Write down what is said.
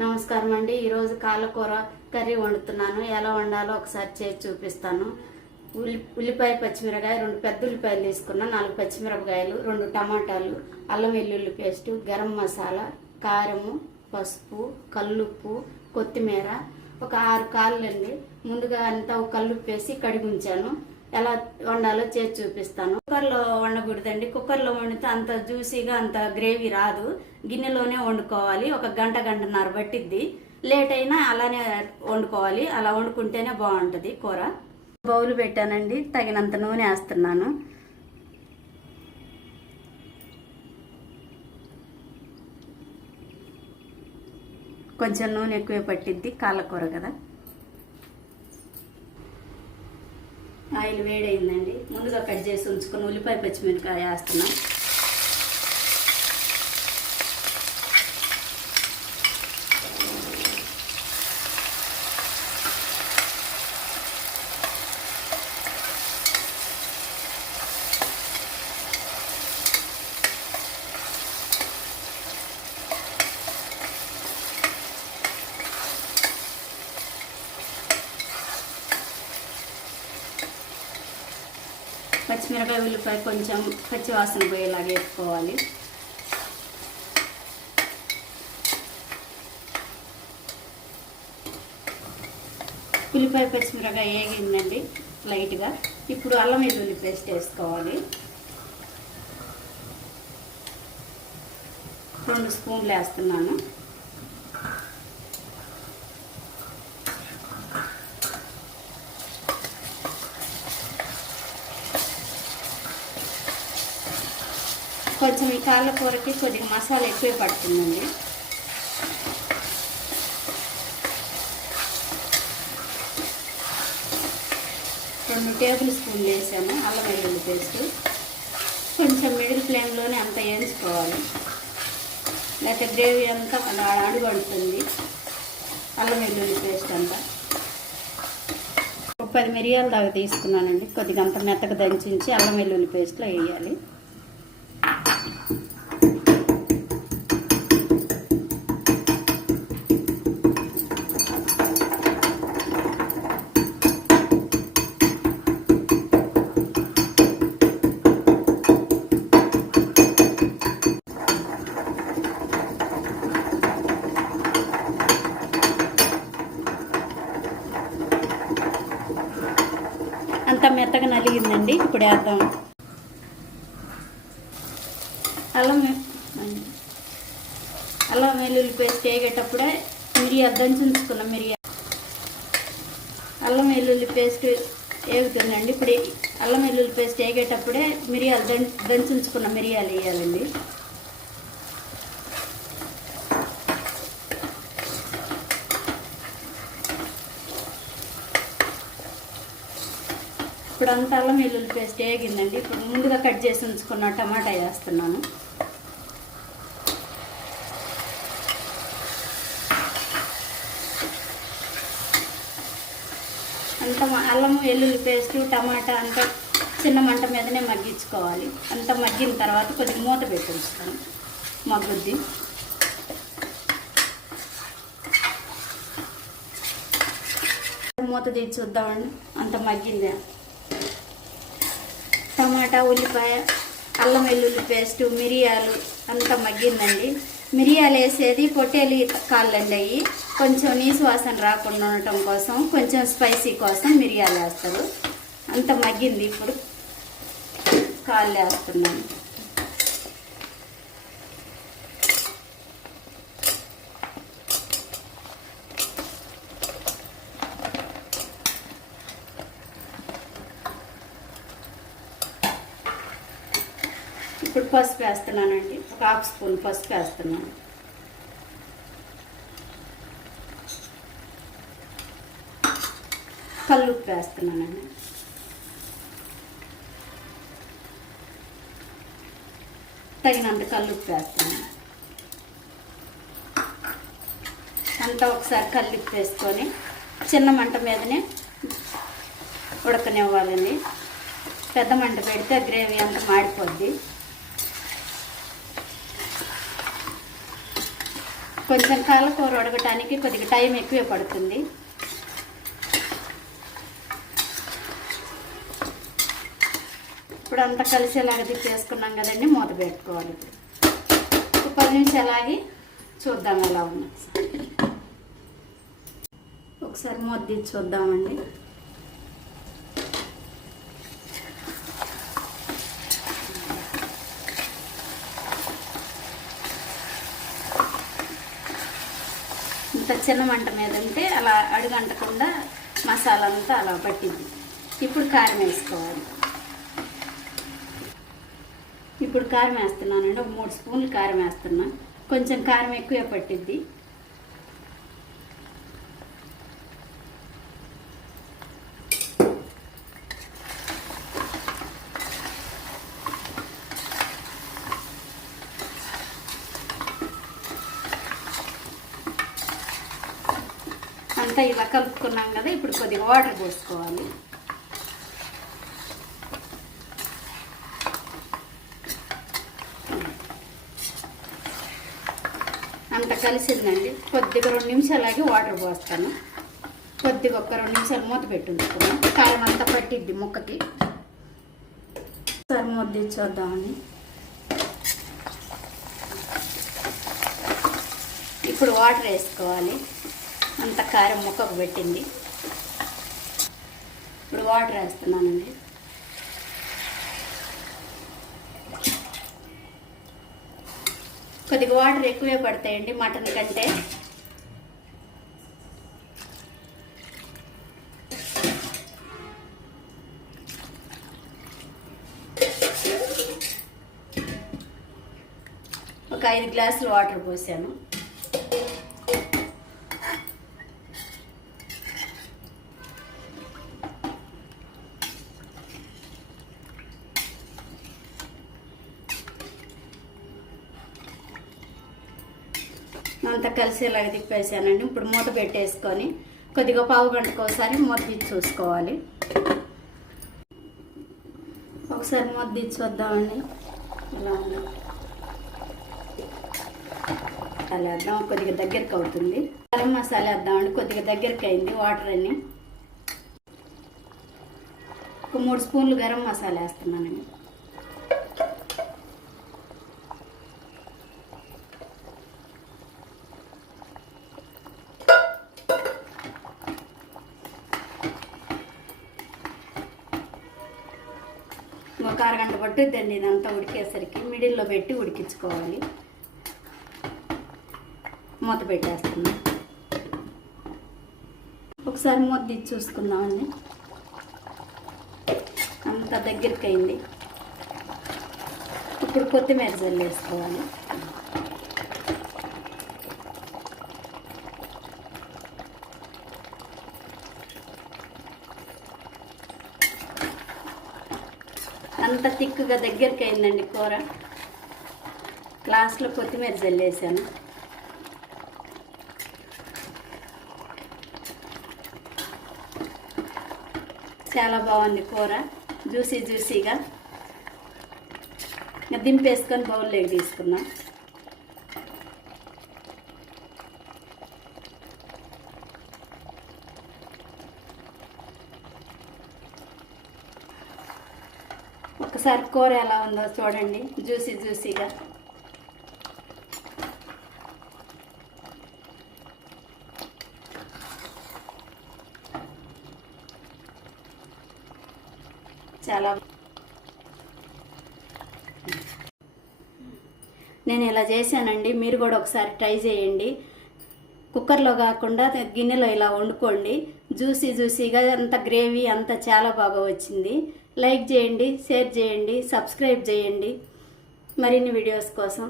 నమస్కారం అండి. ఈరోజు కాళ్ళకూర కర్రీ వండుతున్నాను. ఎలా వండాలో ఒకసారి చేసి చూపిస్తాను. ఉల్లిపాయ పచ్చిమిరకాయ 2 పెద్ద ఉల్లిపాయలు తీసుకున్నా, 4 పచ్చిమిరపకాయలు, 2 టమాటాలు, అల్లం వెల్లుల్లి పేస్టు, గరం మసాలా, కారము, పసుపు, కల్లుప్పు, కొత్తిమీర, ఒక 6 కాళ్ళండి. ముందుగా అంతా ఒక కల్లుప్పు వేసి కడిగి ఉంచాను. ఎలా వండాలో చేసి చూపిస్తాను. కుక్కర్లో వండకూడదండి. కుక్కర్లో వండితే అంత జ్యూసీగా అంత గ్రేవీ రాదు. గిన్నెలోనే వండుకోవాలి. ఒక గంటన్నర పట్టిద్ది. లేట్ అయినా అలానే వండుకోవాలి. అలా వండుకుంటేనే బాగుంటుంది కూర. బౌల్ పెట్టానండి. తగినంత నూనె వేస్తున్నాను. కొంచెం నూనె ఎక్కువే పట్టిద్ది, కాళ్ళకూర కదా. ఆయిల్ వేడైందండి. ముందుగా కట్ చేసి ఉంచుకొని ఉల్లిపాయ పచ్చిమిరపకాయ వేస్తున్నాం. పచ్చిమిరపకాయ ఉల్లిపాయ కొంచెం పచ్చివాసన పోయేలాగా వేసుకోవాలి. ఉల్లిపాయ పచ్చిమిరపకాయ వేగిందండి లైట్గా. ఇప్పుడు అల్లం వెల్లుల్లి పేస్ట్ వేసుకోవాలి. 2 స్పూన్లు వేస్తున్నాను. కొంచెం ఈ కాళ్ళకూరకి కొద్దిగా మసాలా ఎక్కువ పడుతుందండి. రెండు టేబుల్ స్పూన్లు వేసాము అల్లం వెల్లుల్లి పేస్ట్. కొంచెం మిడిల్ ఫ్లేమ్లోనే అంతా వేయించుకోవాలి, లేకపోతే గ్రేవీ అంతా అడుగు పడుతుంది. అల్లం వెల్లుల్లి పేస్ట్ అంతా 10 మిరియాల దాకా తీసుకున్నానండి. కొద్దిగా అంత మెత్తగా దంచించి అల్లం వెల్లుల్లి పేస్ట్లో వేయాలి. అంతా మెత్తగా నలిగిందండి. ఇప్పుడు వేద్దాం. అల్లం వెల్లుల్లి పేస్ట్ వేగేటప్పుడే మిరియాలు దంచుకున్న అల్లం వెల్లుల్లి పేస్ట్ వేగుతుందండి. ఇప్పుడు అల్లం వెల్లుల్లి పేస్ట్ వేగేటప్పుడే మిరియాలు దంచుకున్న మిరియాలు వేయాలండి. ఇప్పుడు అంతా అల్లం వెల్లుల్లి పేస్ట్ వేగిందండి. ఇప్పుడు ముందుగా కట్ చేసి ఉంచుకున్న టమాటా వేస్తున్నాను. అంత అల్లం వెల్లుల్లి పేస్ట్ టమాటా అంతా చిన్న మంట మీదనే మగ్గించుకోవాలి. అంత మగ్గిన తర్వాత కొద్దిగా మూత పెట్టి ఉంచుతాను, మగ్గుద్ది. మూత తీసి చూద్దామండి. అంత మగ్గిందే. టమాటా, ఉల్లిపాయ, అల్లం వెల్లుల్లి పేస్టు, మిరియాలు అంతా మగ్గిందండి. మిరియాలు వేసేది పొట్టేలి కాళ్ళండి. అవి కొంచెం నీసు వాసన రాకుండా ఉండటం కోసం, కొంచెం స్పైసీ కోసం మిరియాలు వేస్తారు. అంత మగ్గింది. ఇప్పుడు కాళ్ళు వేస్తున్నాను. ఇప్పుడు పసుపు వేస్తున్నానండి. ఒక 1/2 స్పూన్ పసుపు వేస్తున్నాను. కల్లుప్పు వేస్తున్నానండి. తగినంత కల్లుప్పు వేస్తున్నాను. అంతా ఒకసారి కల్లుప్పు వేసుకొని చిన్న మంట మీదనే ఉడకనివ్వాలండి. పెద్ద మంట పెడితే గ్రేవీ అంతా మాడిపోద్ది. కొంచెం కాలకూర ఉడకటానికి కొద్దిగా టైం ఎక్కువే పడుతుంది. ఇప్పుడు అంతా కలిసేలాగా తిప్పేసుకున్నాం కదండి, మూత పెట్టుకోవాలి. ఇప్పుడు 10 నిమిషాలు ఆగి చూద్దాం ఎలా ఉంది. ఒకసారి మూత తీసి చూద్దామండి. ఇంత చిన్న మంట మీద ఉంటే అలా అడుగంటకుండా మసాలా అంతా అలా పట్టింది. ఇప్పుడు కారం వేసుకోవాలి. ఇప్పుడు కారం వేస్తున్నానండి. ఒక 3 స్పూన్లు కారం వేస్తున్నా. కొంచెం కారం ఎక్కువే పట్టిద్ది. అంతా ఇలా కలుపుకున్నాం కదా, ఇప్పుడు కొద్దిగా వాటర్ పోసుకోవాలి. అంత కలిసిందండి. కొద్దిగా 2 నిమిషాలు వాటర్ పోస్తాను. కొద్దిగా ఒక 2 నిమిషాలు మూత పెట్టి ఉంచుకున్నాం. కారం అంతా పట్టిద్ది ముక్కకి. ఒకసారి మూత తీసి చూద్దామని. ఇప్పుడు వాటర్ వేసుకోవాలి. అంత కారం ముక్కకు పెట్టింది. ఇప్పుడు వాటర్ వేస్తున్నానండి. కొద్దిగా వాటర్ ఎక్కువే పడతాయండి మటన్ కంటే. ఒక 5 గ్లాసులు వాటర్ పోసాను. అంతా కలిసేలాగా తిప్పేసానండి. ఇప్పుడు మూత పెట్టేసుకొని కొద్దిగా పావు గంటకు ఒకసారి మూత తీసి చూసుకోవాలి. ఒకసారి మూత తీసి చూద్దామండి ఎలా ఉంది. అలా వేద్దాం, కొద్దిగా దగ్గరికి అవుతుంది. గరం మసాలా వేద్దామండి. కొద్దిగా దగ్గరికి అయింది వాటర్ అన్ని. ఒక 3 స్పూన్లు గరం మసాలా వేస్తున్నానండి. ఒక అరగంట పట్టుద్దండి ఇదంతా ఉడికేసరికి. మిడిల్లో పెట్టి ఉడికించుకోవాలి. మూత పెట్టేస్తున్నాం. ఒకసారి మూత తీసి చూసుకుందామండి. అంత దగ్గరికి అయింది. ఇప్పుడు కొత్తిమీర జల్లేసుకోవాలి. అంత తిక్కుగా దగ్గరికి అయిందండి కూర. గ్లాస్లో కొత్తిమీర జల్లేసాను. చాలా బాగుంది కూర, జ్యూసీగా. దింపేసుకొని బౌల్లోకి తీసుకున్నాం. ఒకసారి కూర ఎలా ఉందో చూడండి, జ్యూసీగా. చాలా నేను ఇలా చేశానండి. మీరు కూడా ఒకసారి ట్రై చేయండి. కుక్కర్లో కాకుండా గిన్నెలో ఇలా వండుకోండి. జ్యూసీగా అంత గ్రేవీ అంతా చాలా బాగా వచ్చింది. లైక్ చేయండి, షేర్ చేయండి, సబ్స్క్రైబ్ చేయండి మరిన్ని వీడియోస్ కోసం.